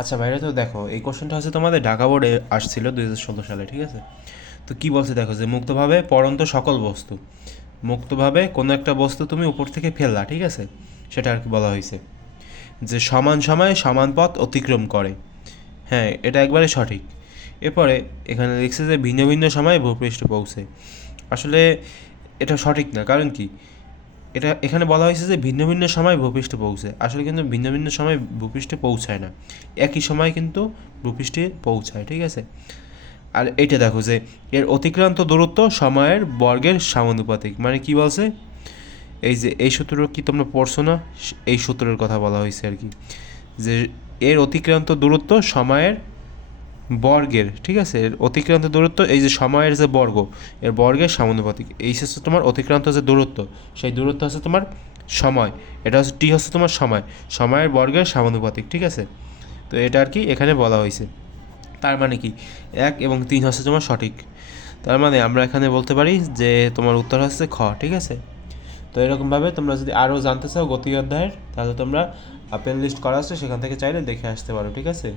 আচ্ছা বাইরে তো দেখো, এই কোশ্চেনটা হচ্ছে তোমাদের ঢাকা বোর্ডে আসছিল দুই হাজার ষোলো সালে, ঠিক আছে? তো কি বলছে দেখো যে, মুক্তভাবে পরন্ত সকল বস্তু, মুক্তভাবে কোনো একটা বস্তু তুমি উপর থেকে ফেললা, ঠিক আছে? সেটা আর কি বলা হয়েছে। যে সমান সময়ে সমান পথ অতিক্রম করে। হ্যাঁ এটা একবারে সঠিক। এরপরে এখানে লিখছে যে, ভিন্ন ভিন্ন সময়ে ভূপৃষ্ঠে পৌঁছে। আসলে এটা সঠিক না, কারণ কি? এটা এখানে বলা হয়েছে যে ভিন্ন ভিন্ন সময় ভূপৃষ্ঠে পৌঁছে। আসলে কিন্তু ভিন্ন ভিন্ন সময় ভূপৃষ্ঠে পৌঁছায় না। একই সময় কিন্তু ভূপৃষ্ঠে পৌঁছায়, ঠিক আছে? আর এইটা দেখো যে, এর অতিক্রান্ত দূরত্ব সময়ের বর্গের সামানুপাতিক। মানে কি বলছে? এই যে, এই সূত্র কি তোমরা পড়ছো না? এই সূত্রের কথা বলা হয়েছে আর কি। যে, এর অতিক্রান্ত দূরত্ব সময়ের বর্গের, ঠিক আছে? এর অতিক্রান্ত দূরত্ব, এই যে সময়ের যে বর্গ, এর বর্গের সমানুপাতিক এই হচ্ছে তোমার অতিক্রান্ত যে দূরত্ব, সেই দূরত্ব হচ্ছে তোমার সময়, এটা হচ্ছে, টি হচ্ছে তোমার সময়, সময়ের বর্গের সমানুপাতিক ঠিক আছে? তো এটা আর কি এখানে বলা হয়েছে। তার মানে কি? এক এবং তিন হচ্ছে তোমার সঠিক। তার মানে আমরা এখানে বলতে পারি যে তোমার উত্তর হচ্ছে খ, ঠিক আছে? তো এরকমভাবে তোমরা যদি আরও জানতে চাও গতি অধ্যায়ের, তাহলে তোমরা প্লে লিস্ট করা আছে, সেখান থেকে চাইলে দেখে আসতে পারো, ঠিক আছে?